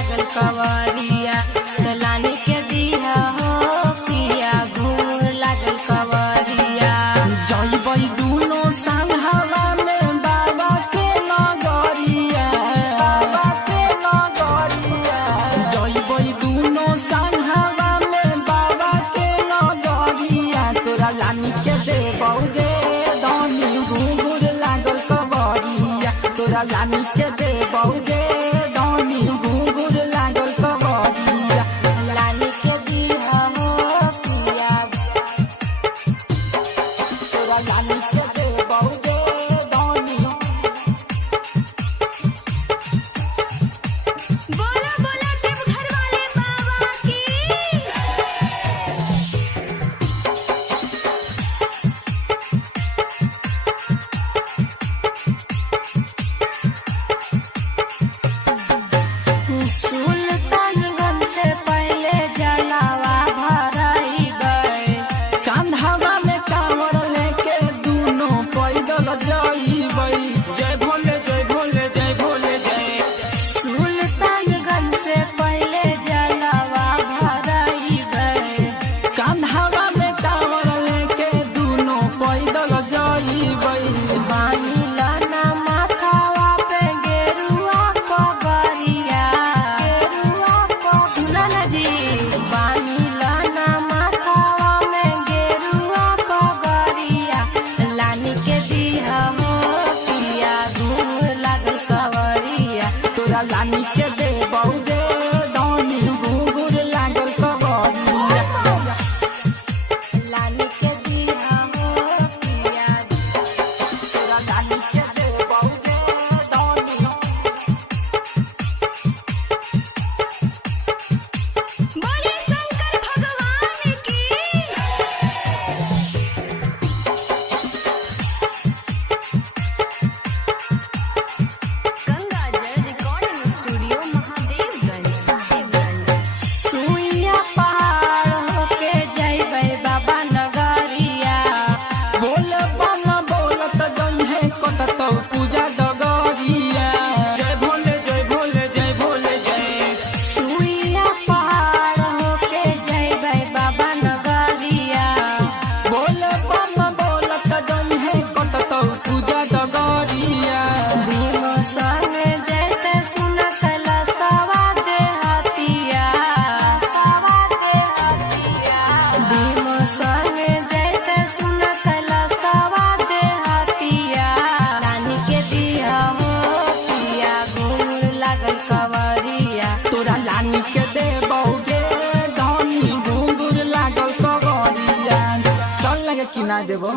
लागल कवरिया लानी के दिया हो पिया घूर लागल कवरिया। जइबै दुनो संघवा में बाबा के नगरिया, बाबा के नगरिया। जइबै दुनो संघवा में बाबा के नगरिया तोरा लानी के देबौगे धनी घुंघुर लागल कवरिया तोरा लानी के देबौगे धनी घुंघुर लागल कवरिया। लानी के दिया हो पिया तोरा लानी के देबौगे धनी। बोला बोला देवघर वाले बाबा की। सुल्तानगंज से पहले जलावा भराइबै कांधावा में कांवर लेके दुनो पैदल जइबै। जय भोले जय भोले जय भोले जय। सुल्तानगंज से पहले जलावा भराइबै कांधावा में कांवर लेके दुनो पैदल जइबै। बानीला ना माथावा पे गेरुआ पगरिया सुना ना जी बानीला ना माथावा में गेरुआ पगरिया लानी के दिया हो पिया घूर लागल कवरिया। तोरा लानी के देबौगे धनी घुंघुर लागल कवरिया। लानी के दिया हो पिया तोरा लानी के देबौगे धनी। बोले शंकर भगवान की। गंगाजल रिकॉर्डिंग स्टूडियो महादेवगंज साहिबगंज। सुइया पहाड़ होके जइबै बाबा नगरिया बोल बम बोलत जइहे कततौ पूजा डगरिया। जय भोले जय भोले जय भोले जय। सुइया पहाड़ होके जइबै बाबा नगरिया बोल बम बोलत जइहे कततौ पूजा डगरिया। भीम संगे जैते सुन कैलाशवा देहतिया भीम संगे जैते सुन कैलाशवा देहतिया लानी के दिया हो पिया घूर लागल कवरिया। तोरा लानी के देबौगे धनी घुंघुर लागल कवरिया। चल लगे कि ना देबो।